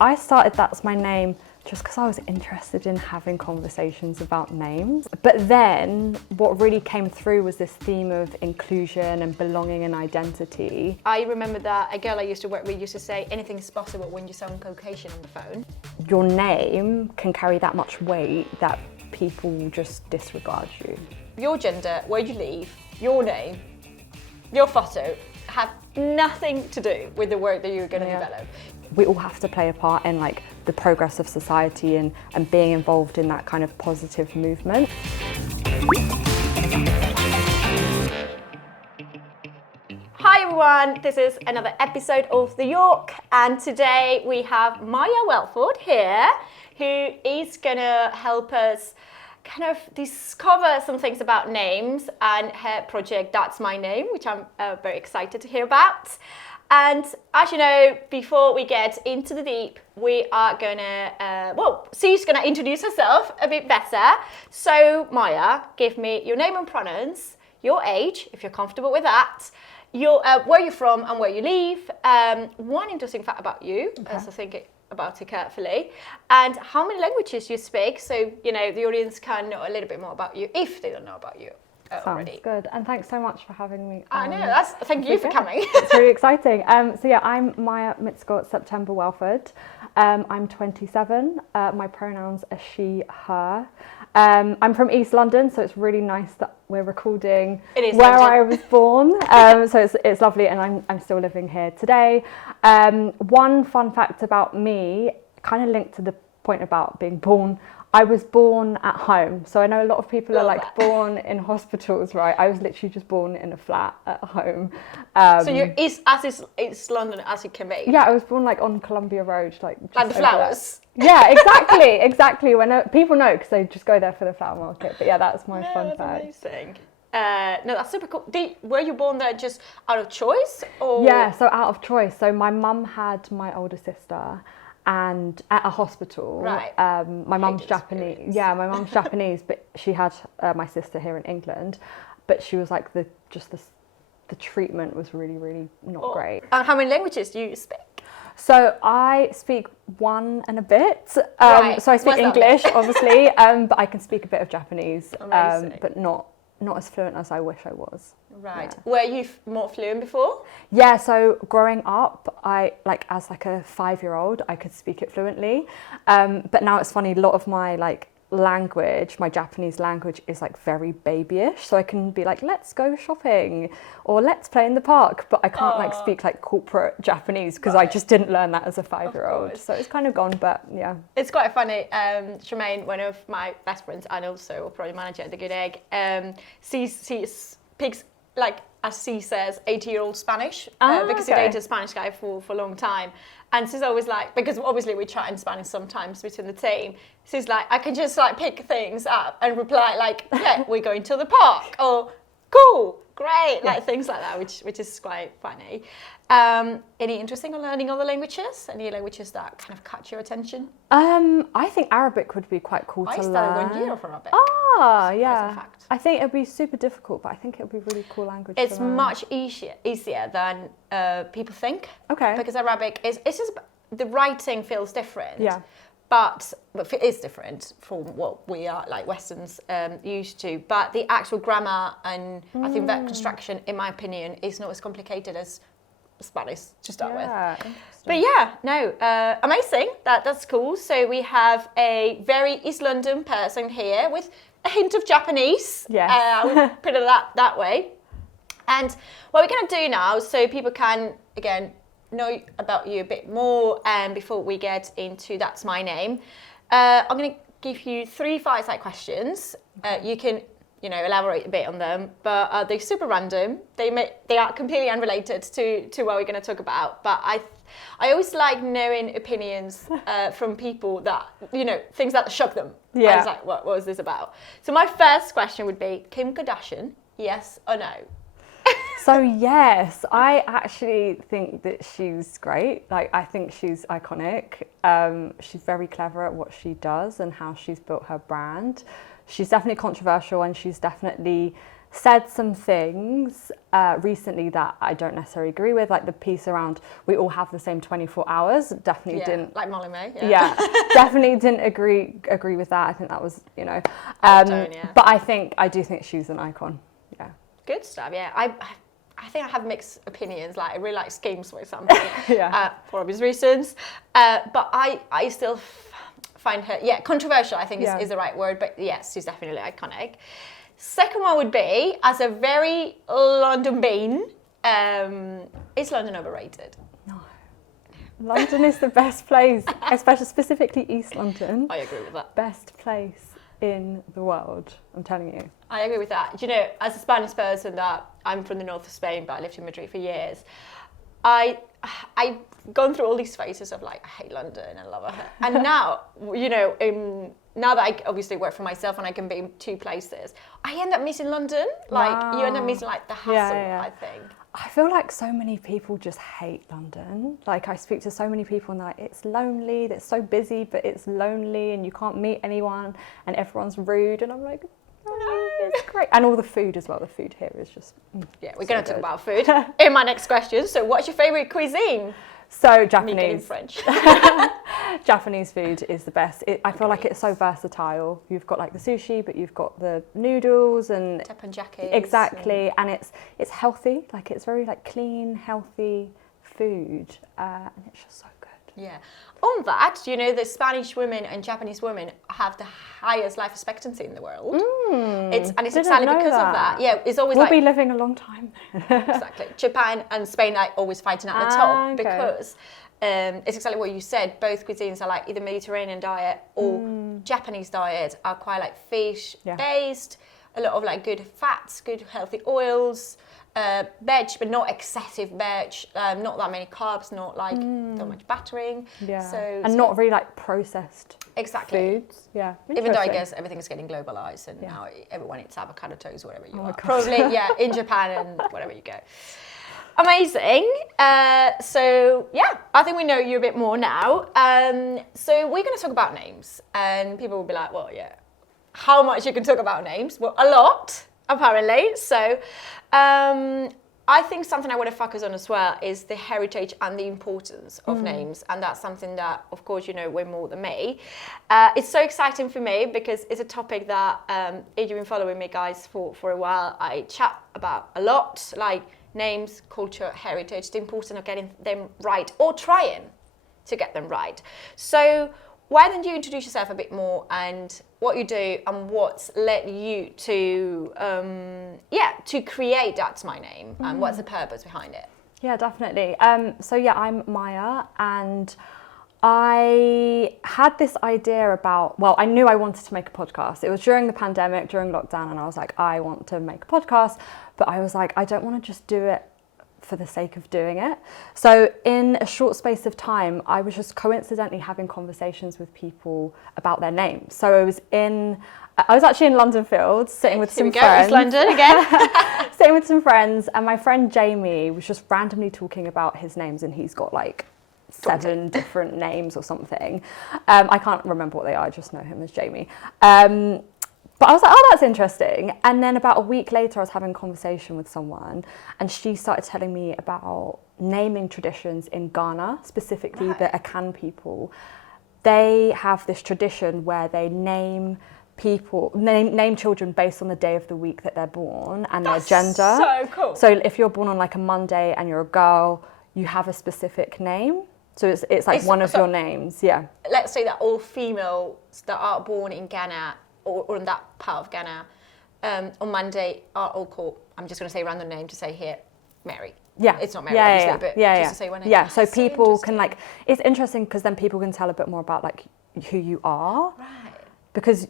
I started That's My Name just because I was interested in having conversations about names. But then what really came through was this theme of inclusion and belonging and identity. I remember that a girl I used to work with used to say, anything's possible when you sound Caucasian on the phone. Your name can carry that much weight that people just disregard you. Your gender, where you live, your name, your photo have nothing to do with the work that you're going to develop. We all have to play a part in like the progress of society and being involved in that kind of positive movement. Hi everyone, this is another episode of the Yolk, and today we have Maya Welford here, who is gonna help us kind of discover some things about names and her project That's My Name, which I'm very excited to hear about. And as you know, before we get into the deep, we are gonna, C's gonna introduce herself a bit better. So Maya, give me your name and pronouns, your age, if you're comfortable with that, your where you're from and where you live, one interesting fact about you, as I think about it carefully, and how many languages you speak, so you know the audience can know a little bit more about you if they don't know about you. Already. Sounds good, and thanks so much for having me. I know, thank you for coming. It's really exciting. So yeah, I'm Maya September Welford. I'm 27. My pronouns are she, her. I'm from East London, so it's really nice that we're recording where London. I was born. So it's lovely, and I'm still living here today. One fun fact about me, kind of linked to the point about being born. I was born at home, so I know a lot of people are like born in hospitals, right? I was literally just born in a flat at home. So you're East London as it can be. Yeah, I was born like on Columbia Road, like the flowers. Yeah, exactly. When people know because they just go there for the flower market. But yeah, that's my fun fact. Amazing. No, that's super cool. Were you born there just out of choice, or? Yeah, so out of choice. So my mum had my older sister. And at a hospital, right. My mum's Japanese. Experience. Yeah, my mum's Japanese, but she had my sister here in England. But she was like the treatment was really not great. And how many languages do you speak? So I speak one and a bit. Right. So I speak English, obviously, but I can speak a bit of Japanese, but not as fluent as I wish I was. Right. Yeah. Were you more fluent before? Yeah, so growing up, I as like a 5-year-old, I could speak it fluently. But now it's funny, a lot of my language, my Japanese language is like very babyish. So I can be like, let's go shopping or let's play in the park. But I can't speak like corporate Japanese because I just didn't learn that as a 5-year-old. So it's kind of gone, but yeah. It's quite funny. Tremaine, one of my best friends and also a project manager at The Good Egg, she speaks like, as she says, 80-year-old Spanish, because she dated a Spanish guy for a long time. And she's always like, because obviously we chat in Spanish sometimes between the team, she's like, I can just like pick things up and reply like, yeah, we're going to the park, or cool, great, like things like that, which is quite funny. Any interesting on learning other languages? Any languages that kind of catch your attention? I think Arabic would be quite cool to learn. I studied 1 year of Arabic. Ah, yeah. Fact. I think it would be super difficult, but I think it would be a really cool language to learn. It's much easier than people think. Okay. Because Arabic it's just, the writing feels different. Yeah. But it is different from what we are like Westerns used to. But the actual grammar and I think that construction, in my opinion, is not as complicated as Spanish to start with. But yeah, no, amazing. That's cool. So we have a very East London person here with a hint of Japanese. Yes. I would put it that way. And what we're going to do now, so people can, again, know about you a bit more, and before we get into That's My Name, I'm going to give you 3 fireside questions. You can elaborate a bit on them, but they're super random. They are completely unrelated to what we're going to talk about. But I always like knowing opinions from people that, things that shock them. Yeah. I was like, what was this about? So my first question would be, Kim Kardashian, yes or no? So yes, I actually think that she's great. Like, I think she's iconic. She's very clever at what she does and how she's built her brand. She's definitely controversial, and she's definitely said some things recently that I don't necessarily agree with, like the piece around we all have the same 24 hours. Definitely didn't. Like Molly May. Yeah, definitely didn't agree with that. I think that was, yeah. But I do think she's an icon. Yeah. Good stuff. Yeah, I think I have mixed opinions. Like I really like Schemes, for example, for obvious reasons. But I still find her, controversial. I think is the right word. But yes, she's definitely iconic. Second one would be, as a very London bean, is London overrated? No. London is the best place, especially specifically East London. I agree with that. Best place in the world, I'm telling you. I agree with that. You know, as a Spanish person, that I'm from the north of Spain, but I lived in Madrid for years. I've gone through all these phases of like, I hate London, I love it. And now, you know, now that I obviously work for myself and I can be in two places, I end up missing London. Like, you end up missing like the hassle, I think. I feel like so many people just hate London. Like, I speak to so many people and they're like, it's lonely, it's so busy, but it's lonely and you can't meet anyone and everyone's rude. And I'm like, no, it's great. And all the food as well. The food here is just we're going to talk about food in my next question. So what's your favourite cuisine? So Japanese. French. Japanese food is the best. I feel like it's so versatile. You've got like the sushi, but you've got the noodles and teppanyaki. Exactly, and it's healthy. Like it's very like clean, healthy food, and it's just so good. Yeah. On that, you know, the Spanish women and Japanese women have the highest life expectancy in the world. It's exactly because of that. Yeah, it's always we'll be living a long time. Exactly. Japan and Spain are always fighting at the top because it's exactly what you said. Both cuisines are like either Mediterranean diet or Japanese diet are quite like fish based, a lot of like good fats, good healthy oils. Veg, but not excessive veg, not that many carbs, not like so much battering. Yeah. So not really like processed foods. Yeah. Even though I guess everything is getting globalized and now everyone eats avocado toast, whatever you are. Probably, in Japan and wherever you go. Amazing. So I think we know you a bit more now. So we're going to talk about names, and people will be like, well, how much you can talk about names? Well, a lot, apparently. So I think something I want to focus on as well is the heritage and the importance of names. And that's something that, of course, you know way more than me. It's so exciting for me because it's a topic that, if you've been following me, guys, for a while, I chat about a lot, like names, culture, heritage, the importance of getting them right or trying to get them right. So why don't you introduce yourself a bit more and what you do and what's led you to create That's My Name and what's the purpose behind it? Yeah, definitely. So I'm Maya, and I had this idea about, I knew I wanted to make a podcast. It was during the pandemic, during lockdown, and I was like, I want to make a podcast, but I was like, I don't want to just do it for the sake of doing it. So in a short space of time, I was just coincidentally having conversations with people about their names. So I was actually in London Fields, sitting with some friends. East London again. Sitting with some friends, and my friend Jamie was just randomly talking about his names, and he's got like 7 different names or something. I can't remember what they are, I just know him as Jamie. But I was like, oh, that's interesting. And then about a week later, I was having a conversation with someone, and she started telling me about naming traditions in Ghana, specifically the Akan people. They have this tradition where they name children based on the day of the week that they're born and their gender. So cool. So if you're born on like a Monday and you're a girl, you have a specific name. So it's like one of your names, Let's say that all females that are born in Ghana or in that part of Ghana, on Monday are all called, I'm just going to say a random name to say here, Mary. Yeah. It's not Mary, obviously, but just to say one name. Yeah, so people can like, it's interesting because then people can tell a bit more about like who you are. Right. Because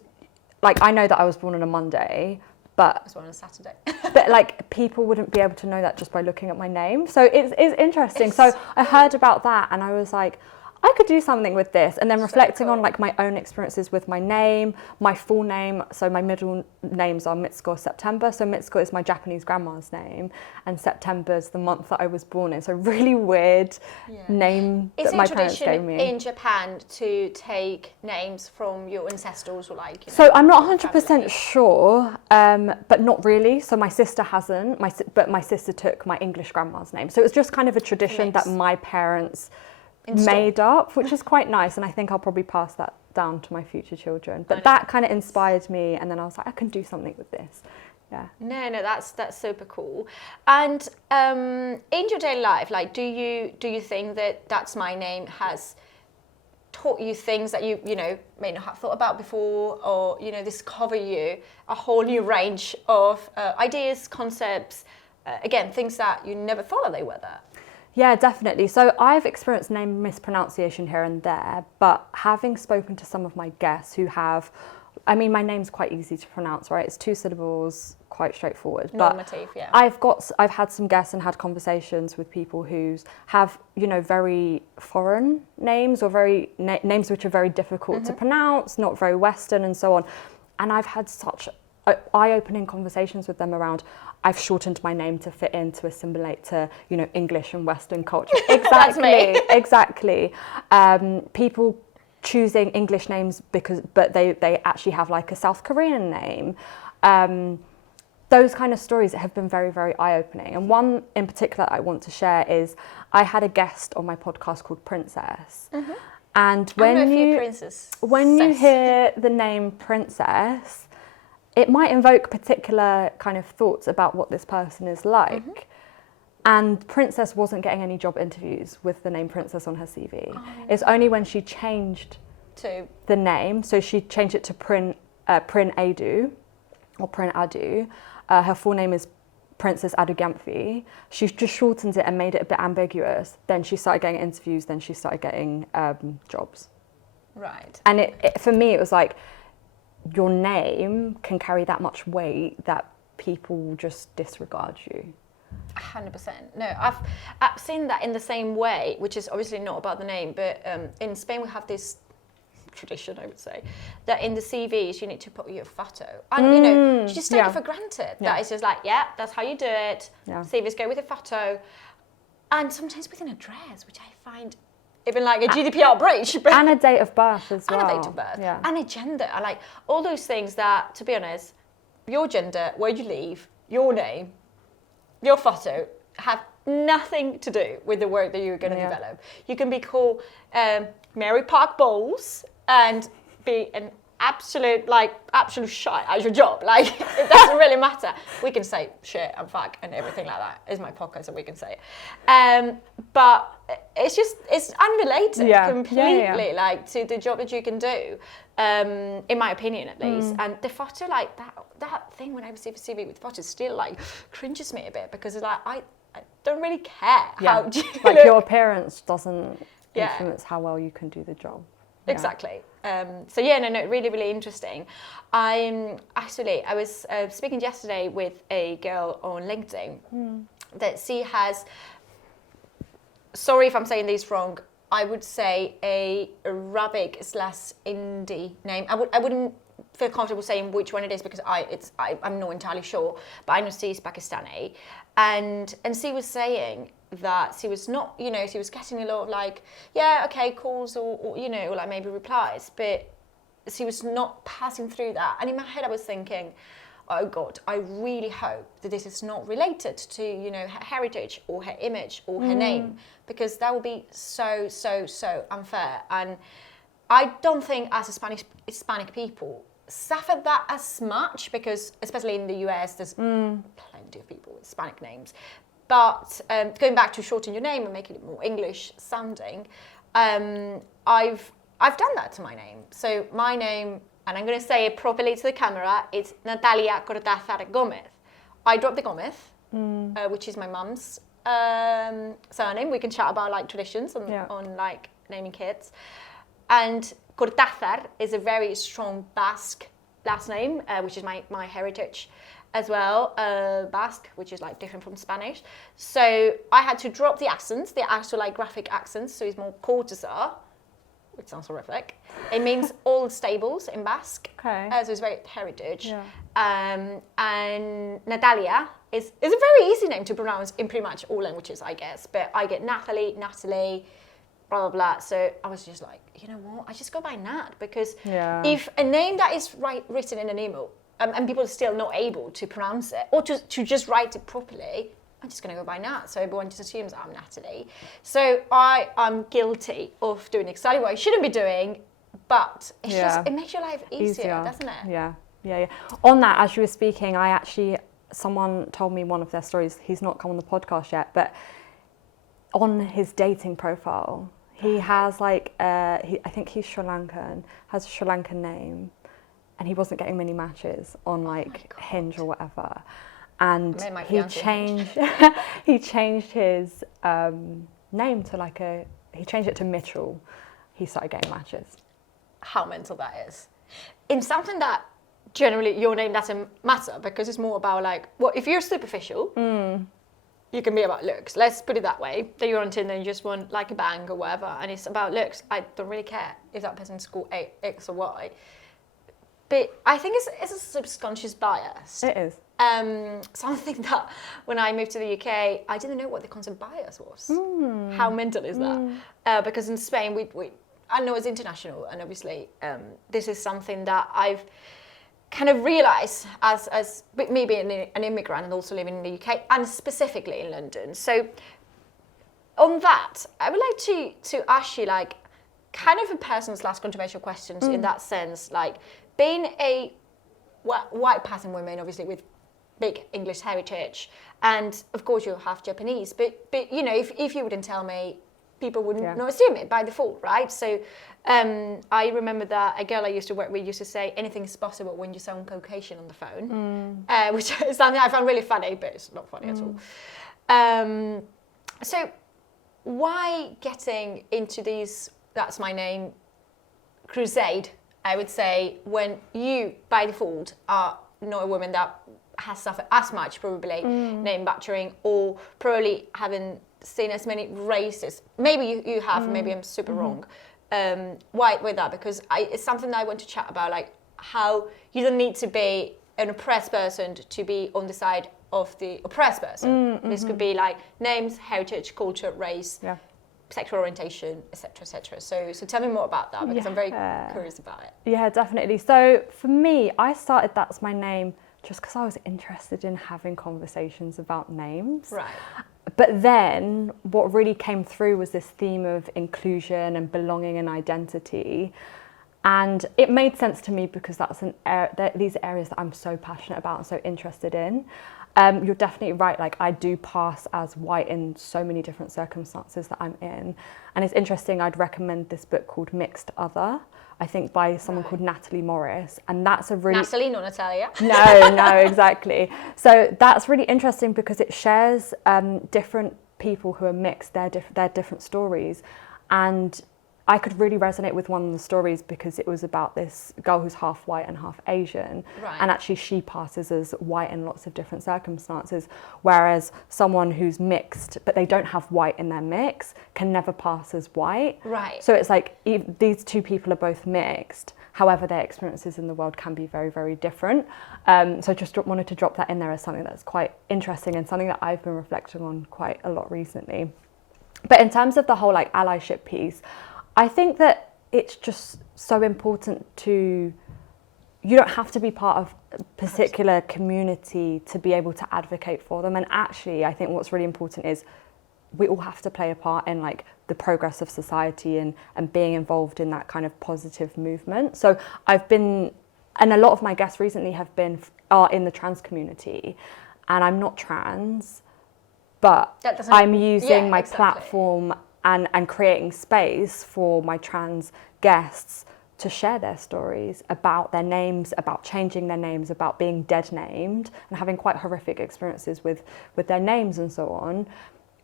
like, I know that I was born on a Monday, but... I was born on a Saturday. But like, people wouldn't be able to know that just by looking at my name. So it's interesting. So I heard about that and I was like, I could do something with this. And then reflecting on cool. like my own experiences with my name, my full name. So my middle names are Mitsuko September. So Mitsuko is my Japanese grandma's name, and September is the month that I was born in. So really weird name that my parents gave me. Is it tradition in Japan to take names from your ancestors or like? You know, So I'm not your 100% family? sure, but not really. So my sister hasn't, but my sister took my English grandma's name. So it was just kind of a tradition that my parents made up, which is quite nice. And I think I'll probably pass that down to my future children. But that kind of inspired me. And then I was like, I can do something with this. Yeah. No, that's super cool. And in your daily life, like, do you think that That's My Name has taught you things that you know may not have thought about before, or you know, discover you a whole new range of ideas, concepts, again, things that you never thought that they were there? Yeah, definitely. So I've experienced name mispronunciation here and there, but having spoken to some of my guests who have, I mean, my name's quite easy to pronounce, right? It's 2 syllables, quite straightforward. Normative, yeah. I've had some guests and had conversations with people who have, you know, very foreign names or very names which are very difficult to pronounce, not very Western and so on. And I've had such eye-opening conversations with them around, I've shortened my name to fit in, to assimilate to, you know, English and Western culture. Exactly, That's me. Exactly. People choosing English names but they actually have like a South Korean name. Those kind of stories have been very, very eye-opening. And one in particular I want to share is I had a guest on my podcast called Princess. And when you hear the name Princess, it might invoke particular kind of thoughts about what this person is like. And Princess wasn't getting any job interviews with the name Princess on her CV. It's only when she changed the name, so she changed it to Prin Adu, or Prin Adu. Her full name is Princess Adugamfi. She just shortened it and made it a bit ambiguous. Then she started getting interviews, then she started getting jobs. Right. And it for me, it was like, your name can carry that much weight that people will just disregard you. 100%. No, I've seen that in the same way, which is obviously not about the name, but in Spain we have this tradition, I would say, that in the CVs you need to put your photo. And you know, you just take it for granted. That it's just like, yeah, that's how you do it. CVs go with a photo. And sometimes with an address, which I find even like a GDPR breach. And a date of birth as well. And a date of birth. And a gender. I like all those things that, to be honest, your gender, where you live, your name, your photo have nothing to do with the work that you're going to develop. You can be called Mary Park Bowles and be an absolute shite at your job. Like, it doesn't really matter. We can say shit and fuck and everything like that. It's my podcast, so we can say it. But it's unrelated completely, like, to the job that you can do, in my opinion at least. And the photo, like that thing when I receive a CV with photos still like cringes me a bit, because it's like I don't really care how you like look. your appearance doesn't influence how well you can do the job. Exactly. So yeah, no, really, really interesting. I was speaking yesterday with a girl on LinkedIn that she has, sorry if I'm saying these wrong, I would say a Arabic / Indie name. I wouldn't feel comfortable saying which one it is, because I'm not entirely sure, but I know she's Pakistani, and she was saying that she was not, you know, she was getting a lot of like, yeah, okay, calls or you know, or like maybe replies, but she was not passing through that. And in my head I was thinking, oh God, I really hope that this is not related to, you know, her heritage or her image or her name, because that would be so unfair. And I don't think as Hispanic people suffer that as much, because especially in the US there's plenty of people with Hispanic names. But going back to shorten your name and making it more English sounding, I've done that to my name. So my name, and I'm going to say it properly to the camera, it's Natalia Cortazar Gomez. I dropped the Gomez, which is my mum's surname. We can chat about like traditions on like naming kids. And Cortazar is a very strong Basque last name, which is my heritage as well, Basque, which is like different from Spanish. So I had to drop the accents, the actual like graphic accents, so it's more Cortazar, which sounds horrific. It means old stables in Basque. Okay. So it's very heritage. Yeah. And Natalia is a very easy name to pronounce in pretty much all languages, I guess. But I get Natalie, blah, blah, blah. So I was just like, you know what? I just go by Nat, because if a name that is written in an email and people are still not able to pronounce it or to just write it properly, I'm just going to go by Nat. So everyone just assumes I'm Natalie. So I am guilty of doing exactly what I shouldn't be doing, but it's just, it makes your life easier, doesn't it? Yeah. On that, as you were speaking, someone told me one of their stories. He's not come on the podcast yet, but on his dating profile, he has like, I think he's Sri Lankan, has a Sri Lankan name, and he wasn't getting many matches on like Hinge or whatever. And he changed his name to he changed it to Mitchell. He started getting matches. How mental that is. In something that generally your name doesn't matter, because it's more about like, well, if you're superficial, you can be about looks. Let's put it that way. That you're on Tinder and you just want like a bang or whatever, and it's about looks. I don't really care if that person's called X or Y. But I think it's a subconscious bias. It is. Something that when I moved to the UK, I didn't know what the concept bias was. How mental is that? Because in Spain, I know it's international, and obviously this is something that I've kind of realised as me being an immigrant and also living in the UK, and specifically in London. So on that, I would like to ask you like kind of a personal / controversial questions in that sense, like being a white passing woman, obviously with big English heritage, and of course you have Japanese, but you know, if you wouldn't tell me, people wouldn't not assume it by default, right? So I remember that a girl I used to work with used to say anything is possible when you sound Caucasian on the phone, which is something I found really funny, but it's not funny at all. So why getting into these, that's my name, crusade, I would say, when you by default are not a woman that has suffered as much probably name butchering, or probably haven't seen as many races. Maybe you have, maybe I'm super wrong. Why with that? Because it's something that I want to chat about, like how you don't need to be an oppressed person to be on the side of the oppressed person. This could be like names, heritage, culture, race, sexual orientation, etc., etc. So tell me more about that, because I'm very curious about it. Yeah, definitely. So for me, I started That's My Name just because I was interested in having conversations about names. Right. But then what really came through was this theme of inclusion and belonging and identity. And it made sense to me because these are areas that I'm so passionate about and so interested in. You're definitely right, like I do pass as white in so many different circumstances that I'm in. And it's interesting, I'd recommend this book called Mixed Other, I think by someone called Natalie Morris. And that's a really... Natalie, not Natalia. No, exactly. So that's really interesting because it shares different people who are mixed, their different stories. And I could really resonate with one of the stories because it was about this girl who's half white and half Asian. Right. And actually she passes as white in lots of different circumstances, whereas someone who's mixed, but they don't have white in their mix, can never pass as white. Right. So it's like these two people are both mixed, however their experiences in the world can be very, very different. So just wanted to drop that in there as something that's quite interesting and something that I've been reflecting on quite a lot recently. But in terms of the whole like allyship piece, I think that it's just so important you don't have to be part of a particular community to be able to advocate for them. And actually, I think what's really important is we all have to play a part in like the progress of society and being involved in that kind of positive movement. So and a lot of my guests recently are in the trans community, and I'm not trans, but I'm using my platform and creating space for my trans guests to share their stories about their names, about changing their names, about being dead named and having quite horrific experiences with their names and so on.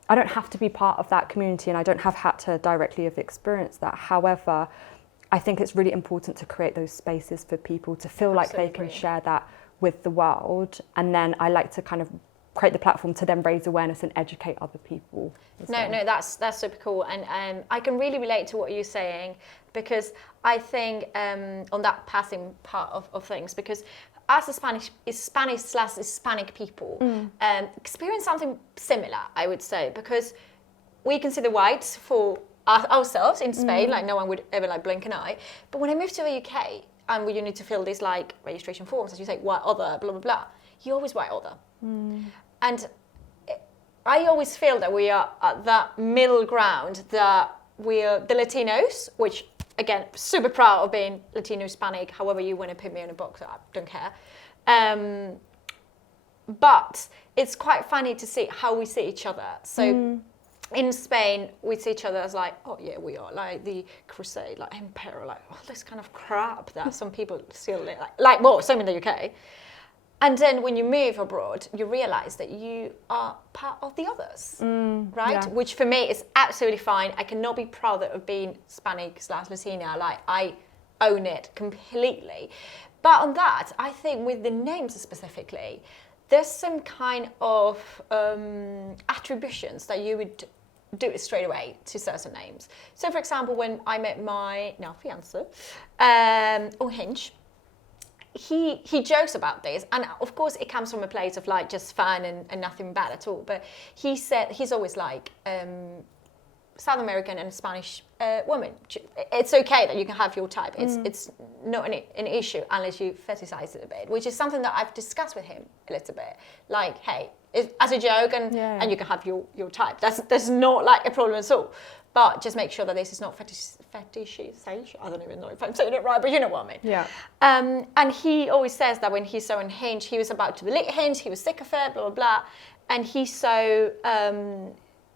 I don't have to be part of that community, and I don't have had to directly have experienced that. However, I think it's really important to create those spaces for people to feel like they can share that with the world. And then I like to kind of create the platform to then raise awareness and educate other people. No, that's super cool, and I can really relate to what you're saying, because I think on that passing part of things, because as Spanish/Hispanic people experience something similar, I would say, because we consider whites for ourselves in Spain, like no one would ever like blink an eye. But when I moved to the UK, and you need to fill these like registration forms, as you say, white other, blah blah blah, you always white other, and I always feel that we are at that middle ground, that we are the Latinos, which again, super proud of being Latino, Hispanic, however you want to put me in a box, I don't care. But it's quite funny to see how we see each other. So in Spain, we see each other as like, oh yeah, we are like the crusade, like emperor, like all this kind of crap that some people still like, well, same in the UK. And then when you move abroad, you realize that you are part of the others, right? Yeah. Which for me is absolutely fine. I cannot be proud of being Hispanic/Latina. Like, I own it completely. But on that, I think with the names specifically, there's some kind of attributions that you would do it straight away to certain names. So for example, when I met my now fiancé on Hinge, he jokes about this, and of course it comes from a place of like just fun and nothing bad at all, but he said he's always like South American and Spanish woman. It's okay that you can have your type. It's not an issue unless you fetishize it a bit, which is something that I've discussed with him a little bit. Like, hey, as a joke, and you can have your type. There's not like a problem at all. But just make sure that this is not fetishization. I don't even know if I'm saying it right, but you know what I mean. Yeah. And he always says that when he saw on Hinge, he was about to delete Hinge, he was sick of it, blah, blah, blah. And he saw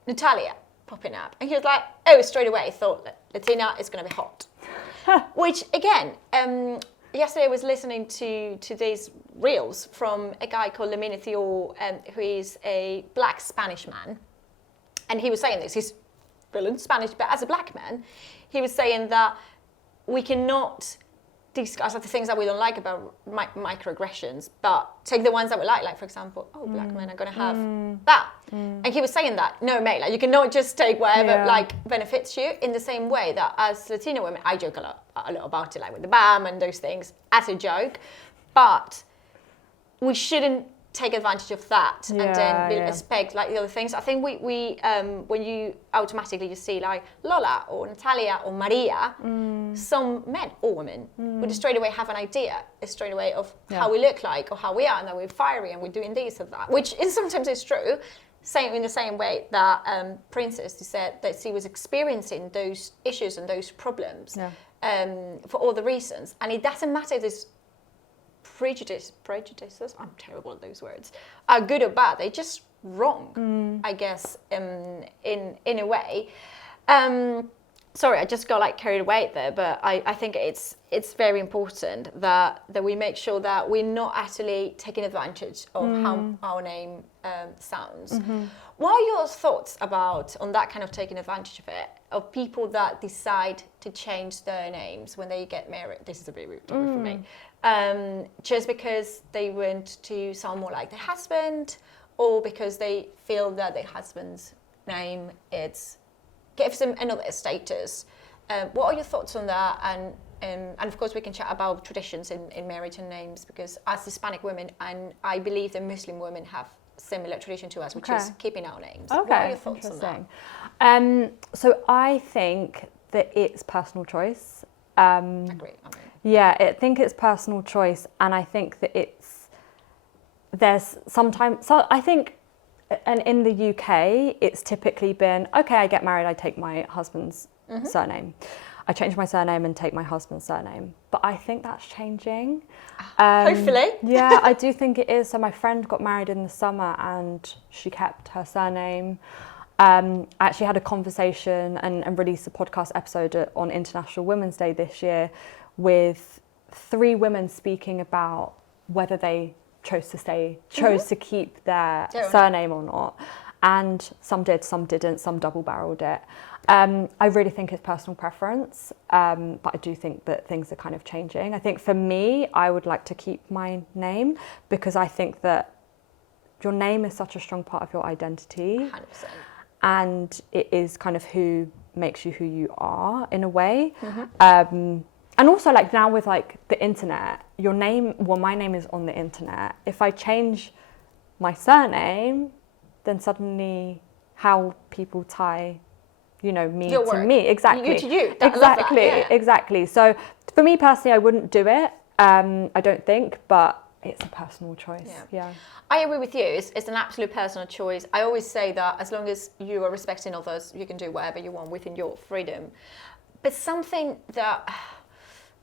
Natalia popping up. And he was like, oh, straight away, thought that Latina is going to be hot. Which, again, yesterday I was listening to these reels from a guy called Lamine Thior, who is a black Spanish man. And he was saying this, he's brilliant Spanish, but as a black man, he was saying that we cannot discuss the things that we don't like about microaggressions, but take the ones that we like for example, oh, black men are going to have that. And he was saying that, no, mate, like you cannot just take whatever like benefits you, in the same way that as Latino women, I joke a lot about it, like with the BAM and those things as a joke, but we shouldn't take advantage of that and then expect like the other things. I think we when you automatically just see like Lola or Natalia or Maria, some men or women would straight away have an idea straight away of how we look like or how we are, and that we're fiery and we're doing this or that, which is sometimes is true. Same in the same way that Princess said that she was experiencing those issues and those problems for all the reasons, and it doesn't matter if there's prejudices, I'm terrible at those words, are good or bad, they're just wrong, I guess, in a way. Sorry, I just got like carried away there, but I think it's very important that we make sure that we're not actually taking advantage of how our name sounds. What are your thoughts on that kind of taking advantage of it, of people that decide to change their names when they get married? This is a very rude topic for me. Just because they want to sound more like their husband, or because they feel that their husband's name gives them another status. What are your thoughts on that? And of course we can chat about traditions in marriage and names, because as Hispanic women, and I believe the Muslim women have similar tradition to us, which is keeping our names. Okay, what are your thoughts on that? So I think that it's personal choice. Agree. Yeah, I think it's personal choice, and I think that there's sometimes, so I think, and in the UK, it's typically been, okay, I get married, I take my husband's surname. I change my surname and take my husband's surname. But I think that's changing. Hopefully. Yeah, I do think it is. So my friend got married in the summer and she kept her surname. I actually had a conversation and released a podcast episode on International Women's Day this year with 3 women speaking about whether they chose to keep their surname or not. And some did, some didn't, some double-barreled it. I really think it's personal preference, but I do think that things are kind of changing. I think for me, I would like to keep my name because I think that your name is such a strong part of your identity. 100%. And it is kind of who makes you who you are in a way. And also like now with like the internet, your name, well, my name is on the internet. If I change my surname, then suddenly how people tie, you know, me Your to work. me. Exactly. You to you. Exactly. Yeah. Exactly. So for me personally, I wouldn't do it. I don't think, but it's a personal choice. Yeah. I agree with you. It's an absolute personal choice. I always say that as long as you are respecting others, you can do whatever you want within your freedom. But something that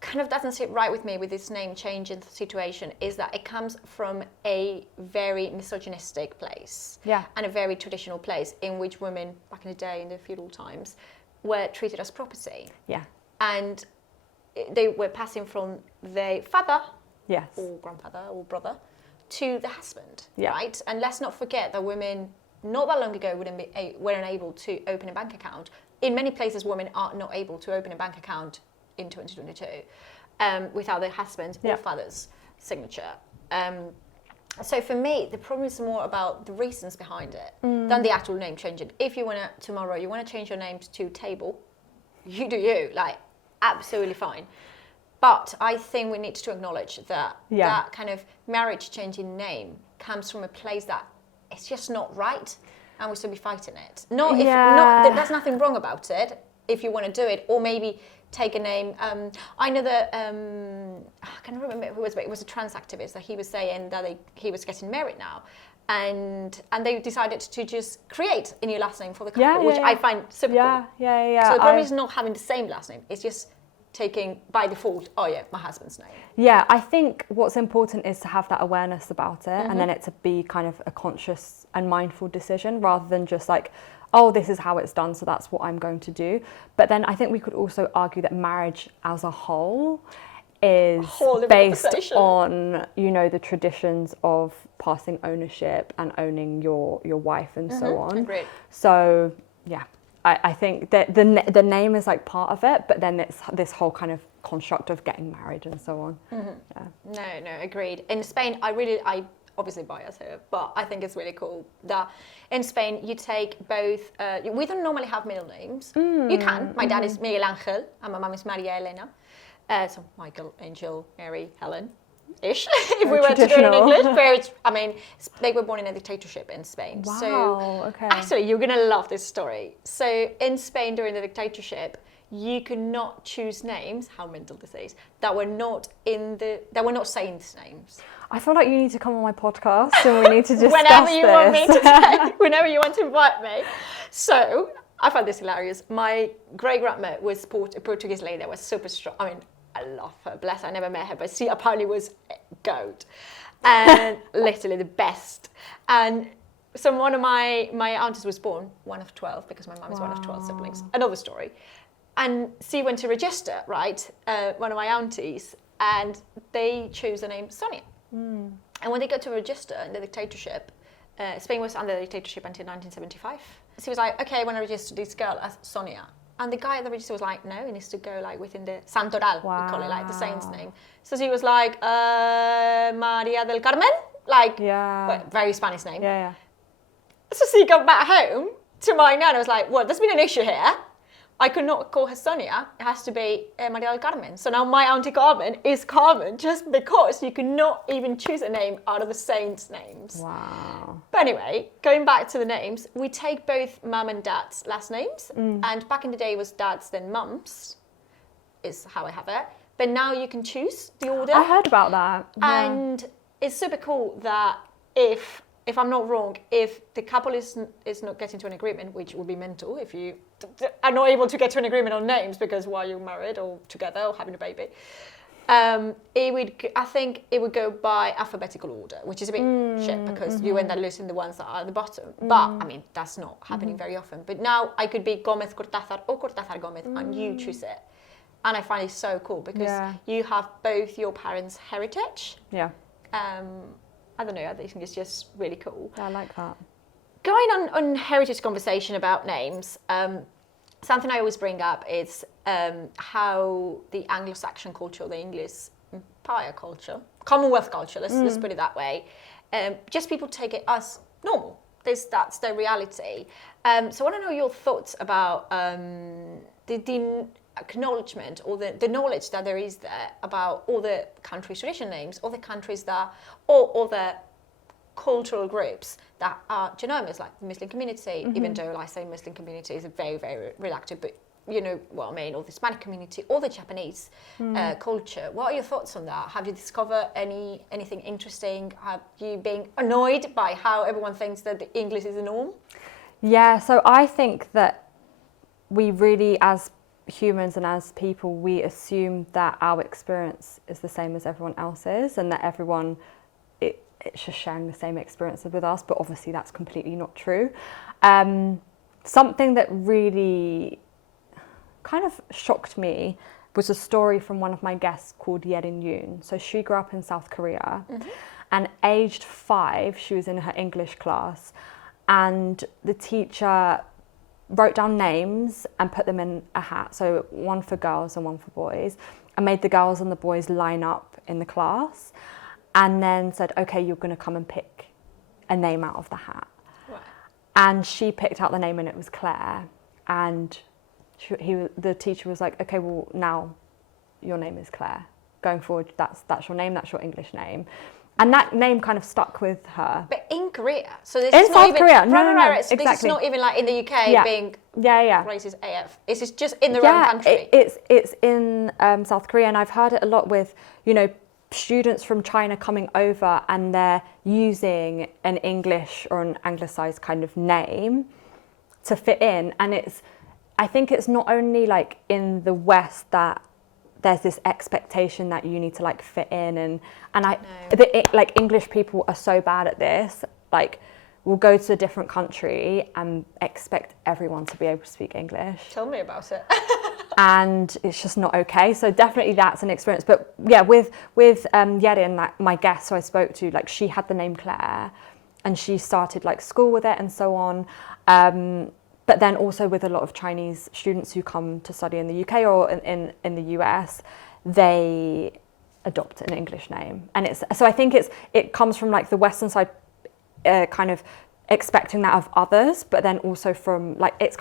kind of doesn't sit right with me with this name changing situation is that it comes from a very misogynistic place. Yeah. And a very traditional place in which women back in the day, in the feudal times, were treated as property. Yeah. And they were passing from their father, Yes. or grandfather or brother, to the husband, Yeah. right? And let's not forget that women not that long ago weren't able to open a bank account. In many places, women are not able to open a bank account in 2022 without their husband's or father's signature. So for me, the problem is more about the reasons behind it than the actual name changing. If you want to, tomorrow, you want to change your name to Table, you do you, like, absolutely fine. But I think we need to acknowledge that that kind of marriage changing name comes from a place that it's just not right, and we should be fighting it. There's nothing wrong about it if you want to do it, or maybe take a name. I know that I can't remember who it was, but it was a trans activist that he was saying that he was getting married now, and they decided to just create a new last name for the couple, which I find super cool. So the problem is not having the same last name; it's just taking by default, my husband's name. Yeah, I think what's important is to have that awareness about it, and then it to be kind of a conscious and mindful decision rather than just like, oh, this is how it's done, so that's what I'm going to do. But then I think we could also argue that marriage as a whole is based on, you know, the traditions of passing ownership and owning your wife and so on. Agreed. So, yeah. I think that the name is like part of it, but then it's this whole kind of construct of getting married and so on. Yeah. No, agreed. In Spain, I obviously bias here, but I think it's really cool that in Spain you take both. We don't normally have middle names. You can. My dad is Miguel Angel, and my mum is Maria Elena. So Michael, Angel, Mary, Helen. Ish, if we were to do it in English, they were born in a dictatorship in Spain. Wow, so okay. Actually, you're gonna love this story. So in Spain during the dictatorship, you could not choose names. How mental this is! That were not saints' names. I feel like you need to come on my podcast and we need to discuss whenever you this. want me to whenever you want to invite me. So I found this hilarious. My great grandma was a Portuguese lady that was super strong. I mean, I love her, bless her, I never met her, but she apparently was a goat. And literally the best. And so one of my aunties was born, one of 12, because my mum is one of 12 siblings. Another story. And she went to register, right, one of my aunties, and they chose the name Sonia. And when they got to register in the dictatorship, Spain was under the dictatorship until 1975. She was like, okay, I want to register this girl as Sonia. And the guy at the register was like, no, it needs to go like within the Santoral, we call it, like the saint's name. So she was like, Maria del Carmen, like, very Spanish name. Yeah. So she got back home to my nan and was like, well, there's been an issue here. I could not call her Sonia. It has to be Maria del Carmen. So now my auntie Carmen is Carmen just because you could not even choose a name out of the saints' names. Wow. But anyway, going back to the names, we take both mum and dad's last names. And back in the day it was dad's then mum's, is how I have it. But now you can choose the order. I heard about that. Yeah. And it's super cool that if I'm not wrong, if the couple is not getting to an agreement, which would be mental if you are not able to get to an agreement on names because while you're married or together or having a baby, I think it would go by alphabetical order, which is a bit shit because you end up losing the ones that are at the bottom. But I mean, that's not happening very often. But now I could be Gomez Cortazar or Cortazar Gomez, and you choose it. And I find it so cool because you have both your parents' heritage. Yeah. I don't know, I think it's just really cool. Yeah, I like that. Going on heritage conversation about names, something I always bring up is how the Anglo-Saxon culture, the English Empire culture, Commonwealth culture, let's put it that way, just people take it as normal. That's their reality. So I want to know your thoughts about the acknowledgement or the knowledge that there is there about all the countries' tradition names, all the countries that, or all the cultural groups that are genomics, like the Muslim community, even though I say Muslim community is very, very reluctant, but you know what I mean, or the Hispanic community, or the Japanese culture. What are your thoughts on that? Have you discovered anything interesting? Have you been annoyed by how everyone thinks that the English is the norm? Yeah, so I think that we really, as humans and as people, we assume that our experience is the same as everyone else's, and that everyone it's just sharing the same experiences with us, but obviously that's completely not true. Something that really kind of shocked me was a story from one of my guests called Yerin Yoon. So she grew up in South Korea, and aged 5, she was in her English class, and the teacher wrote down names and put them in a hat, so one for girls and one for boys, and made the girls and the boys line up in the class, and then said, okay, you're going to come and pick a name out of the hat. Right. And she picked out the name, and it was Claire, and the teacher was like, okay, well, now your name is Claire. Going forward, that's your name, that's your English name. And that name kind of stuck with her. But in Korea, so this in is not South even, Korea, no, so exactly. This is not even like in the UK being racist AF. It's just in their own country. It's in South Korea, and I've heard it a lot with, you know, students from China coming over, and they're using an English or an anglicized kind of name to fit in. And I think it's not only like in the West that there's this expectation that you need to like fit in, like English people are so bad at this. Like, we'll go to a different country and expect everyone to be able to speak English. Tell me about it. And it's just not okay. So definitely that's an experience. But yeah, with Yerin, my guest who I spoke to, like, she had the name Claire, and she started like school with it and so on. But then also with a lot of Chinese students who come to study in the UK or in the US, they adopt an English name. And so I think it comes from like the Western side, kind of expecting that of others, but then also from like it's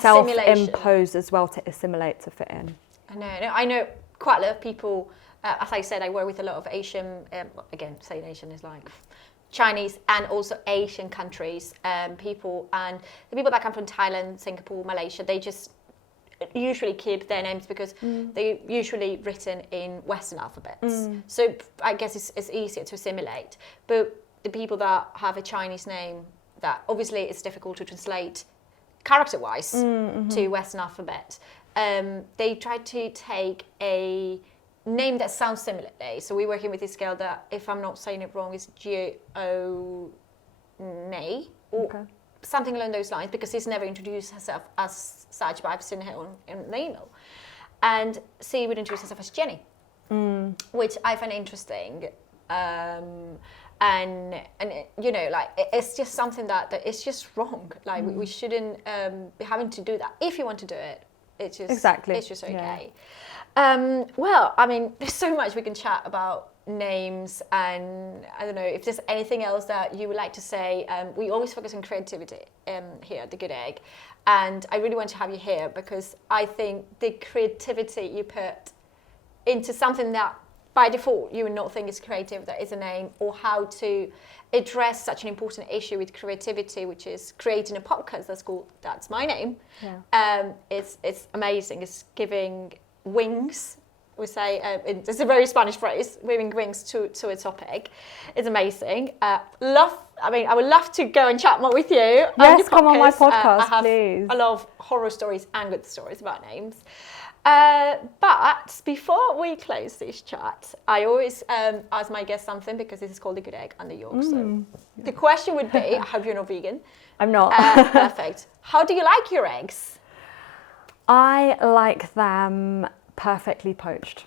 self-imposed as well to assimilate, to fit in. I know quite a lot of people. As I said, I work with a lot of Asian. Again, saying Asian is like Chinese and also Asian countries, people, and the people that come from Thailand, Singapore, Malaysia, they just usually keep their names because they're usually written in Western alphabets. So I guess it's easier to assimilate. But the people that have a Chinese name, that obviously it's difficult to translate character-wise to Western alphabet, they try to take a name that sounds similarly. So we're working with this girl that, if I'm not saying it wrong, is Gio-Nay or something along those lines, because she's never introduced herself as such, but I've seen her in the email. And she would introduce herself as Jenny, which I find interesting. And you know, like, it's just something that it's just wrong. Like, we shouldn't be having to do that. If you want to do it, it's just okay. Yeah. Well, I mean, there's so much we can chat about names, and I don't know if there's anything else that you would like to say. We always focus on creativity here at The Good Egg, and I really want to have you here because I think the creativity you put into something that by default you would not think is creative, that is a name, or how to address such an important issue with creativity, which is creating a podcast that's called That's My Name. It's amazing. It's giving wings, we say, it's a very Spanish phrase, giving wings to a topic. It's amazing. I would love to go and chat more with you. Yes, come on my podcast, please. I love horror stories and good stories about names. But before we close this chat, I always ask my guests something, because this is called The Good Egg and the Yolk. So the question would be, I hope you're not vegan. I'm not. Perfect. How do you like your eggs? I like them perfectly poached.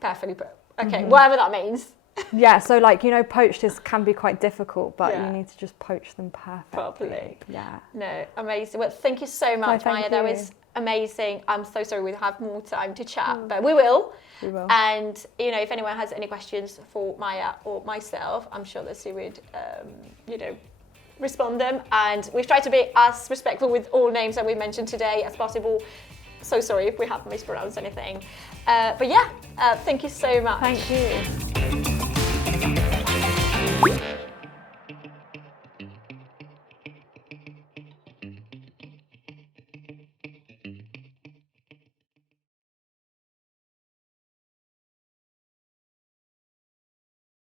Perfectly poached. Okay, whatever that means. Yeah, so like, you know, poached can be quite difficult, but Yeah. you need to just poach them perfectly. Properly. Yeah. No, amazing. Well, thank you so much, thank Maya. That you. was amazing. I'm so sorry we don't have more time to chat, but we will. We will. And, you know, if anyone has any questions for Maya or myself, I'm sure that she would, you know, respond them. And we've tried to be as respectful with all names that we mentioned today as possible. So sorry if we have mispronounced anything. But yeah, thank you so much. Thank you.